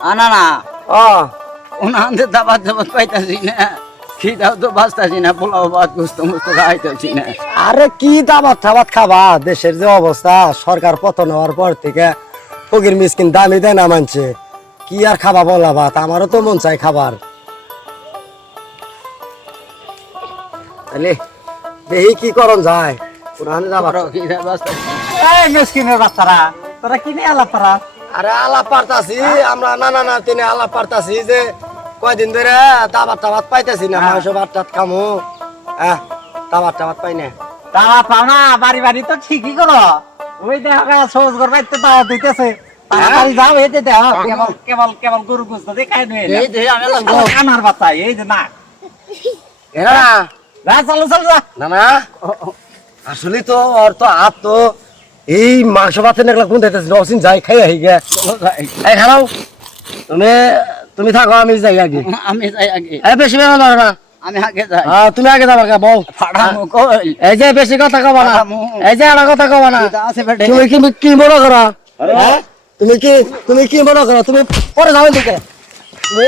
আনা না ও ওনাদের দাবাত দাবাত পাইতাছি না খিদাও তো বাঁচতাছি না পোলাও ভাত গুস্ত মুস্ত খাইতেছি না আরে কি দাবাত খাবাত খাবা দেশের যে অবস্থা সরকার পতন হওয়ার পর থেকে ফকির মিসকিন দামি দেয় না মানছে কি আর খাবা বলা ভাত আমারও তো মন চাই খাবার তাহলে দেখি কি করন যায় পুরানে দাবাত খিদা বাঁচতাছি এই মিসকিনের বাচ্চারা তোরা কি নিয়ে আলাপ তারা আরে আলাপ পারতাছি আমরা নানা নাতিনে আলাপ পারতাছি যে কয়দিন ধরে দাবাত টাবাত পাইতাছি না মাংস ভাত টাত খামু দাবাত টাবাত পাই না দাওয়া পাও না বাড়ি বাড়ি তো ঠিকই করো ওই দেখা সহজ করে পাইতে দাওয়া দিতেছে তাড়াতাড়ি যাও এই যে দেখ কেবল কেবল কেবল গরু গোস্ত দিয়ে খাই নই এই যে আমি লাগবো কানার বাচ্চা এই যে না এরা যা চালু চালু যা না না আসলে তো ওর তো হাত তো এই মাংস ভাতের নেকলা কোন দিতেছি রসিন যাই খাই আহি গে এই খাও তুমি তুমি থাকো আমি যাই আগে আমি যাই আগে এই বেশি বেলা ধরো না আমি আগে যাই তুমি আগে যাবা কা বল ফাড়ামু কই এই যে বেশি কথা কবা না এই যে আর কথা কবা না খিদা আছে বেটে তুমি কি বড় করো হ্যাঁ তুমি কি বড় করো তুমি পরে যাও দিকে তুমি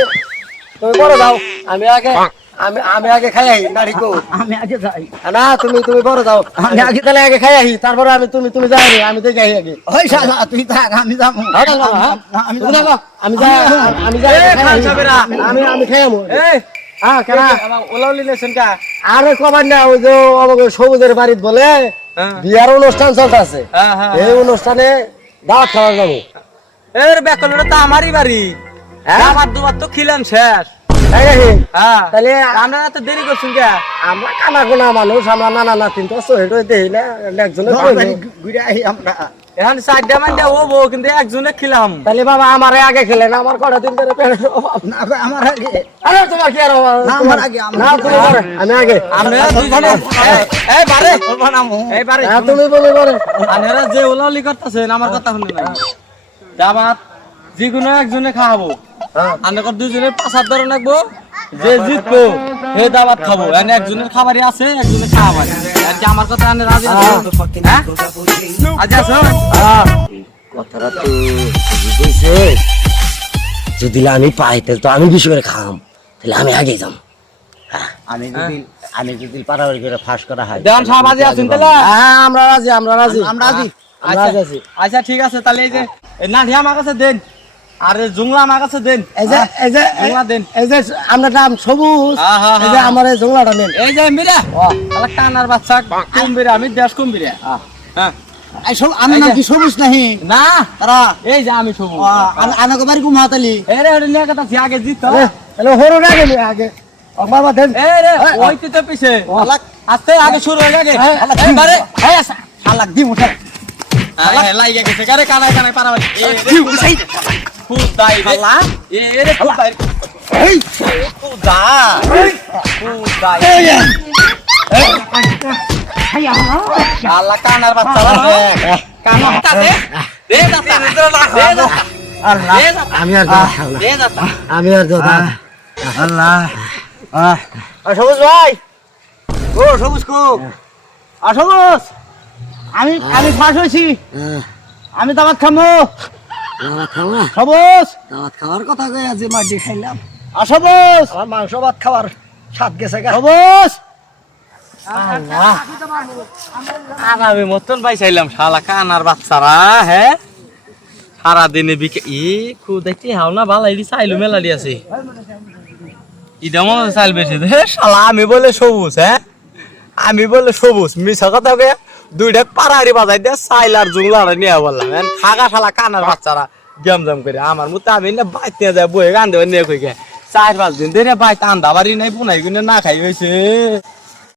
তুমি পরে যাও আমি আগে আমি আগে খাই আহি দাড়ি কো আমি আগে যাই না তুমি বড় যাও আমি আগে তাহলে আগে খাই আহি তারপরে আমি তুমি যাই আমি দেখে আহি আগে ওই শালা তুই থাক আমি যাবো আমি যাবো আমি যাই আমি খাই আমু এই হ্যাঁ কেনা আমার ওলাউলি লেছেন কা আরে কবার না ওই যে আমাকে সবুজের বাড়িত বলে বিয়ার অনুষ্ঠান চলতেছে হ্যাঁ হ্যাঁ এই অনুষ্ঠানে দাওয়াত খাওয়া যাবো এর বেকলটা তো আমারই বাড়ি হ্যাঁ? আমার দুবার তো খিলাম শেষ তাই নাকি? হ্যাঁ তাহলে আমরা তো দেরি করছেন কে আমরা কানা কোনা মানুষ আমরা নানা নাতিন তো সহিত দেই না একজনে ঘুরে আহি আমরা এখন চারটা মানটা ও বউ কিন্তু একজনে খিলাম তাহলে বাবা আমারে আগে খেলেন আমার কটা দিন ধরে পেটের অভাব। না আমার আগে আরে তোমার কি আর অভাব? না, আমার আগে, আমার না, আগে। তুমি বলো, আমি আগে আপনারা দুইজনে এই বারে বানামু এই বারে হ্যাঁ, তুমি বলে বলে আপনারা যে ওলাউলি করতেছেন আমার কথা শুনে নাই দাবাত যেকোনো একজনে খাওয়াবো আপনাদের দুইজনে পাঁচার ধরে রাখবো যে জিতবো হে দাবাত খাবো এনে একজনের খাবারই আছে একজনের খাওয়াবারি আর কি আমার কথা আনে রাজি আছে হ্যাঁ আজ আছো কথাটা তো বুঝেছে যদি আমি পাই তাহলে তো আমি বেশি করে খাম তাহলে আমি আগে যাম আমি যদি পারাবারি করে ফাঁস করা হয় দেওয়ান সাহেব আজি আছেন তাহলে হ্যাঁ আমরা রাজি আমরা রাজি আমরা রাজি আছি আচ্ছা ঠিক আছে তাহলে এই যে নাঠি আমার কাছে দেন আর জুংলা আমার কাছে দেন জুংলা দেন এই যে আপনার নাম সবুজ হ্যাঁ, হ্যাঁ, এই যে হ্যাঁ। আমার এই জংলাটা নেন এই যে মিরা তাহলে কানার বাচ্চা কুম্বিরা আমি দেশ কুম্বিরা হ্যাঁ আমি নাম কি সবুজ নাহি না তারা এই যে আমি সবুজ আনাকে বাড়ি ঘুমাতালি এই রে নিয়ে কথা আগে জিত তাহলে হরু না গেলি আগে ও বাবা দেন এই রে ওই তো পিছে আস্তে আগে শুরু হয়ে গেছে এই বারে এই শালাক দি মুঠে লাইগে গেছে কারে কানায় কানায় পারাবারি এই খুদাই রে এই রে খুদাই এই খুদা খুদাই আল্লাহ কানার বাচ্চা কানার বাচ্চা দে দে দাতা দে দাতা আল্লাহ দে দাতা আমি আর যাবো না। দে দাতা আমি আর যাবো না। আল্লাহ সবুজ ভাই ও সবুজ কো সবুজ আমি ফাঁস হয়েছি আমি দাবাত খামো দাওয়াত খাওয়া সবুজ দাওয়াত খাওয়ার কথা কই আজ মাটি খাইলাম সবুজ আমার মাংস ভাত খাওয়ার স্বাদ গেছে গা সবুজ আমি মতন পাইছিলাম শালা কানার বাচ্চারা হ্যাঁ সারা দিনে বিকে খুদাইতে হাও না বালা ইডি চাইলো মেলা দিয়েছে ইডা মনে চাইল বেশি শালা আমি বলে সবুজ হ্যাঁ আমি বলে সবুজ মিশা কথা কে দুইটা পাড়াড়ি বাজাই দিয়ে চাইল আর জুংলা নিয়ে বললাম খাগা শালা কানার বাচ্চারা গেম জাম করে আমার মতো আমি না বাইত নিয়ে যায় বয়ে গান দেওয়া নিয়ে কই গে 4-5 দিন ধরে বাইত আন্দা বাড়ি নাই বুনাই কিনে না খাই হয়েছে